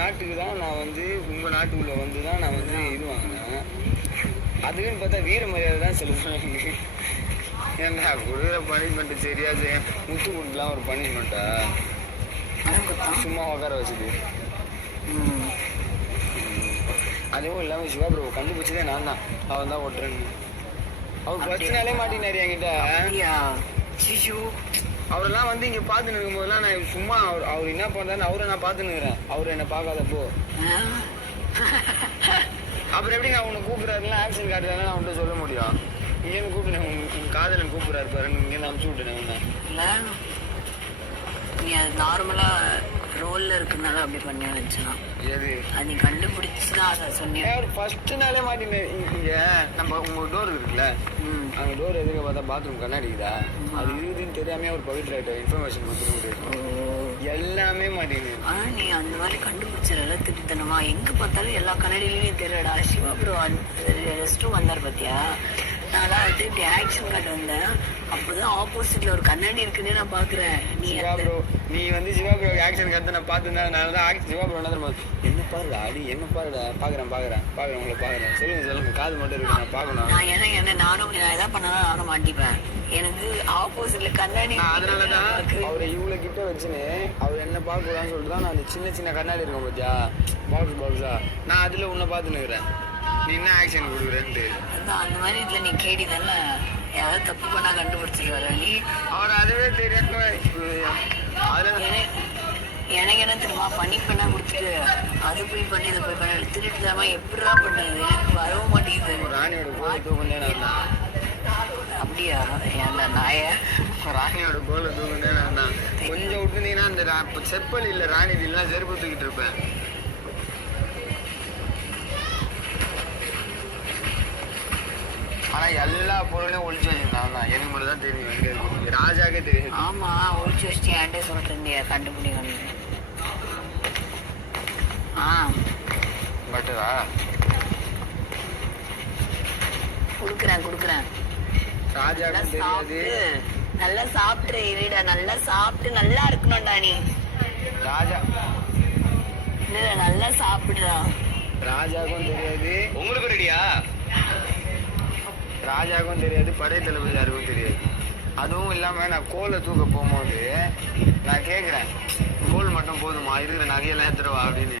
நாட்டுக்கு தான் நான் வந்து உங்கள் நாட்டுக்குள்ளே வந்து தான் நான் வந்து இது வாங்கினேன். அதுக்குன்னு பார்த்தா வீர மரியாதை தான் செலுத்துறாங்க. ஏன்னா கொடுக்குற பனிஷ்மெண்ட்டு சரியாது முத்து கொடுக்கலாம் ஒரு பனிஷ்மெண்ட்டா சும்மா உட்கார வச்சுது. அதுவும் இல்லாமல் சிவா ப்ரோ கண்டுபிடிச்சதே நான் தான். அவன் தான் ஓட்டுறேன்னு அவர் பிரச்சனையாலே மாட்டினாரு என்கிட்ட. அவரெல்லாம் வந்து இங்கே பார்த்துன்னு இருக்கும்போதெல்லாம் நான் சும்மா அவர் என்ன பண்ணுறாரு அவரை நான் பார்த்துன்னு இருக்கிறேன். அவர் என்னை பார்க்காதப்போ அப்புறம் எப்படி நான் உன்னை கூப்பிட்றாருலாம் ஆக்ஷன் காட்டுறாருன்னு நான் உன்ட்ட சொல்ல முடியும். இங்கேருந்து கூப்பிட்டு உங்கள் காதலன் கூப்பிட்றாரு பாருன்னு இங்கேருந்து அனுப்பிச்சி விட்டேன் உன்னை. நீ அது நார்மலாக ரோலில் இருக்கிறதுனால அப்படி பண்ணி வச்சுலாம். எது அது நீ கண்டுபிடிச்சுதான் அதை சொன்னேன். ஃபர்ஸ்ட் நாளே மாட்டினேன். இங்கே நம்ம உங்கள் டோர் இருக்குல்ல அந்த டோர் எதுக்கு பார்த்தா பாத்ரூம் கண்ணாடிக்குதா அது இதுன்னு தெரியாமே ஒரு பவித்ராட்ட இன்ஃபர்மேஷன் கொடுத்துருக்கு. எல்லாமே மாட்டேங்குது. ஆனால் நீ அந்த மாதிரி கண்டுபிடிச்சிடல திட்டத்தனமா. எங்கே பார்த்தாலும் எல்லா கண்ணாடியிலையும் தெரியலடா. சிவா ப்ரோ ரெஸ்ட் ரூம் வந்தார் பார்த்தியா. நான் வந்து இப்படி ஆக்ஷன் காட்ட வந்தேன். அப்போதான் ஆப்போசிட்ல ஒரு கண்ணாடி இருக்குன்னு நான் பாக்குறேன். நீ வந்து சிவா ப்ரோ ஆக்ஷன் காட்ட நான் பார்த்துருந்தேன். நான் தான் சிவா ப்ரோ என்ன பாருடா அடி என்ன பாருடா பாக்குறேன் உங்களை பாக்குறேன். சொல்லுங்க காது மட்டும் இருக்கு நான் பார்க்கணும். நான் என்ன நானும் எதாவது பண்ணாலும் நானும் மாட்டிப்பேன். எனக்கு ஆப்போசிட்ல கண்ணாடி. அதனாலதான் அவரை இவ்வளவு கிட்ட வச்சுன்னு அவர் என்ன பார்க்கலான்னு சொல்லிட்டு தான் நான் அந்த சின்ன கண்ணாடி இருக்கும் பார்த்தியா பாக்ஸா நான் அதுல உன்னை பார்த்துன்னு இருக்கிறேன். நீ என்ன ஆக்ஷன் கொடுக்குறேன்ட்டு அதான் அந்த மாதிரி இதுல நீ கேடி தானே யாராவது தப்பு பண்ணா கண்டுபிடிச்சிருவாரு. நீ அவர் அதுவே தெரியாம எனக்கு என்ன தெரியுமா பண்ணி பண்ணா கொடுத்துட்டு அது போய் பண்ணி இதை போய் பண்ணி திருட்டு தரமா எப்படிடா பண்ணுறது எனக்கு வரவும் மாட்டேங்குது. ராணியோட கோலை தூக்குனேன். அப்படியா ஏன்டா நாய ராணியோட கோலை தூக்குனேன் நான் தான். கொஞ்சம் விட்டுனீங்கன்னா அந்த செப்பல் இல்லை ராணி இல்லைன்னா செருப்பு தூக்கிட்டு இருப்பேன். ஆனா எல்லா பொருளையும் ஒழிச்சு வச்சிருந்தான் தான். எனக்கு மட்டும் தான் தெரியும் எங்க இருக்கு. ராஜாக்கே தெரியும். ஆமா ஒழிச்சு வச்சுட்டு ஏன்டே சொல்லிட்டு இருந்தியா கண்டுபிடிக்கணும். பட்டுதா குடுக்குறேன் ராஜாக்கும் தெரியாது. நல்லா சாப்பிட்டு இருடா. நல்லா சாப்பிட்டு நல்லா இருக்கணும்டா நீ. ராஜா இல்ல நல்லா சாப்பிடுறா. ராஜாக்கும் தெரியாது. உங்களுக்கு ரெடியா? ராஜாவுக்கும் தெரியாது படை தளபதி யாருக்கும் தெரியாது. அதுவும் இல்லாமல் நான் கோலை தூக்க போகும்போது நான் கேட்குறேன் கோல் மட்டும் போதுமா இருக்கிற நகையெல்லாம் எடுத்துருவா அப்படின்னு.